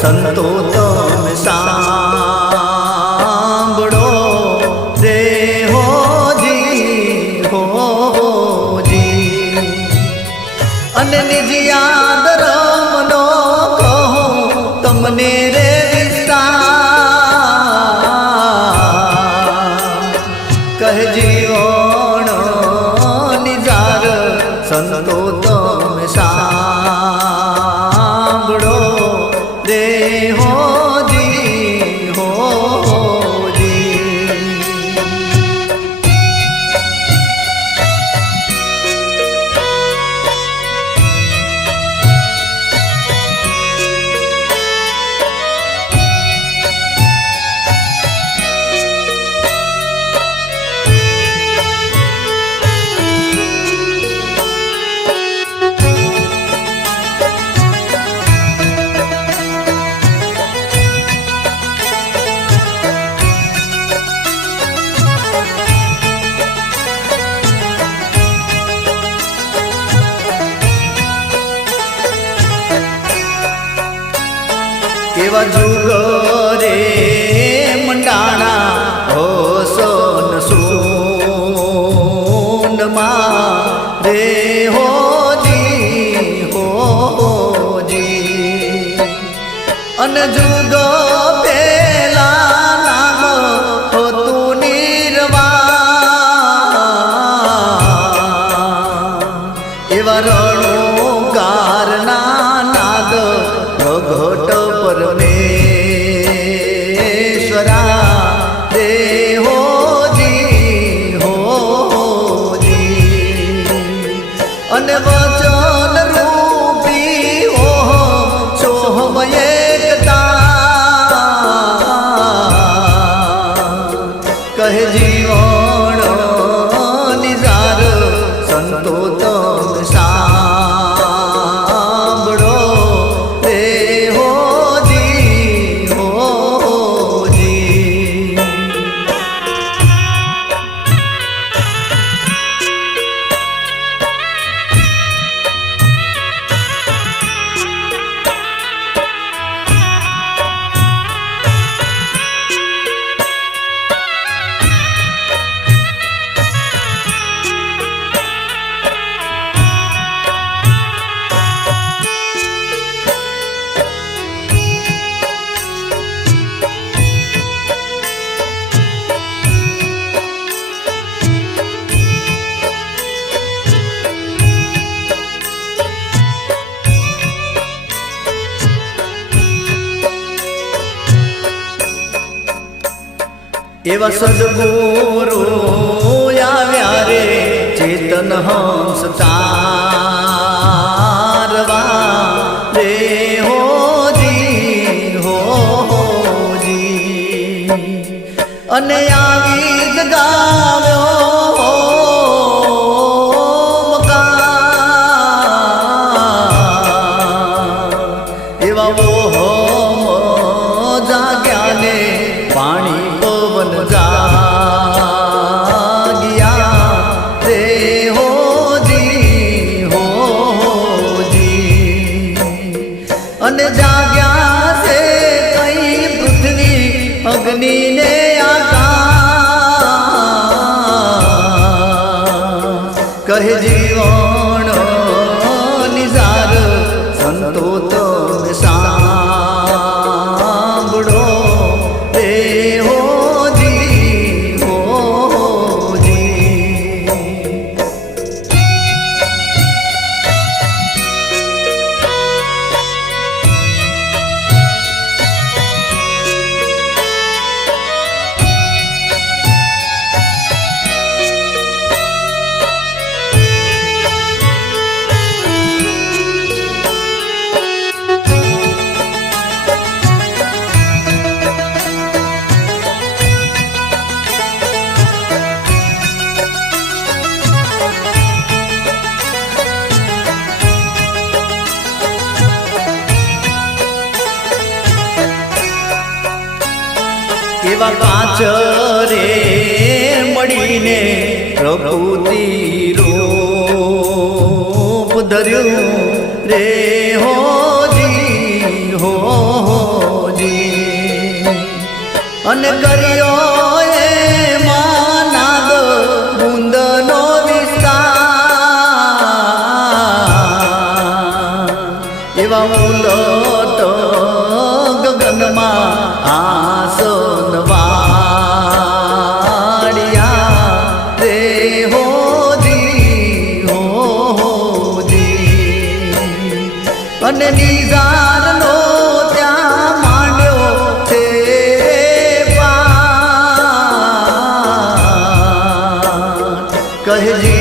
સંતો તમે સાંભળો. રે હોજી હોજી અને નિજી યાદ રમનો કહો, તમને રે જીવણ નિજાર, સંતો તમે સાંભળો. કેવા જુગ એવા સદગુરુ આવ્યા રે ચેતન હંસ પવન જાગ્યા. રે હોજી હોજી અને જાગ્યા છે કઈ પૃથ્વી અગ્નિ ને આકાશ. કહે જીવણ નિઝાર સંતો તો સાંભળો એવા કાચ રે મળીને પ્રભુતી રૂપ ધર્યું રે હોજી હોજી અને કર્યો એવા ઉલો કહેજી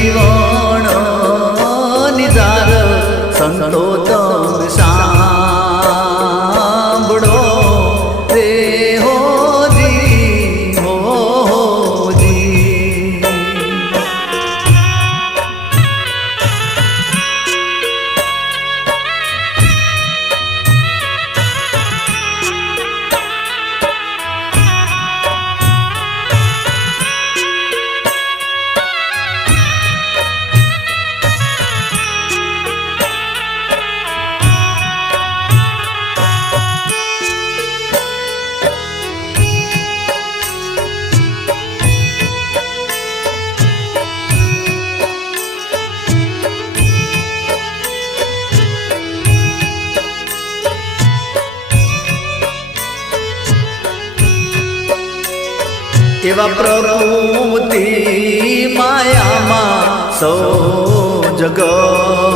એવા પ્રભુતી માયામાં સૌ જગત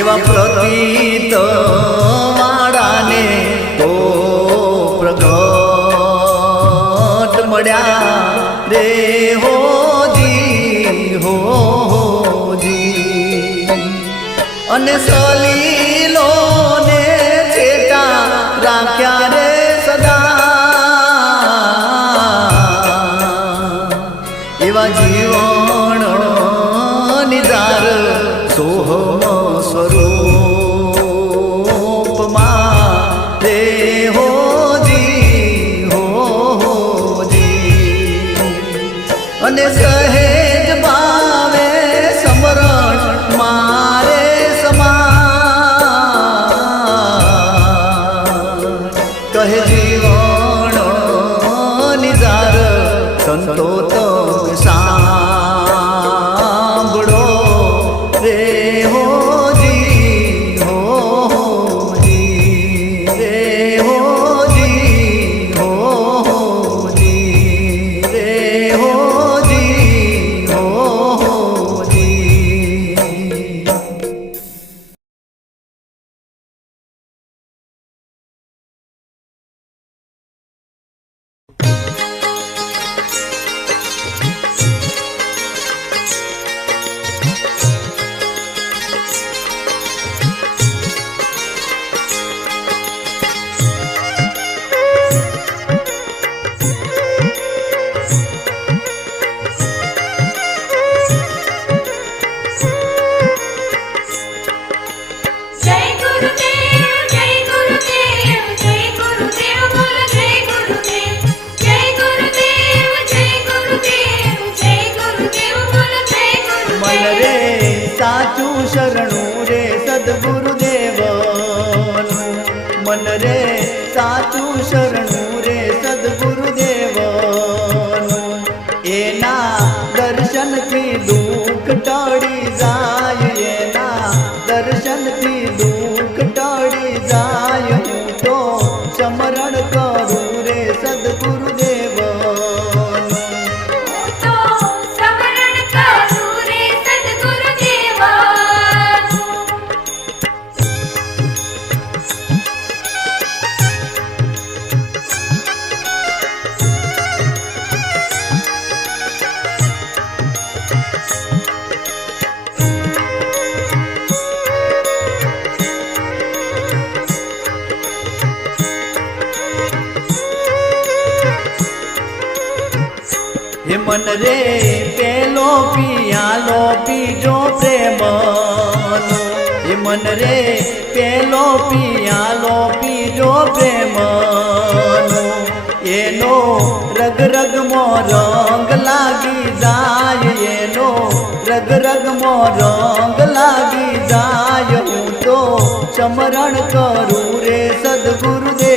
એવા પ્રતીત માળાને તો પ્રગટ મળ્યા રે હો જી હો જી. અને સદગુરુદેવનું મન રે સાચું શરણું મન રે પેલો પિયાલો પીજો પ્રેમનો. હે મન રે પેલો પિયાલો પીજો પ્રેમનો. એનો રગ રગમો રંગ લાગી જાય, એનો રગ રગમો રંગ લાગી જાય. હું તો ચમરણ કરું રે સદગુરુદેવ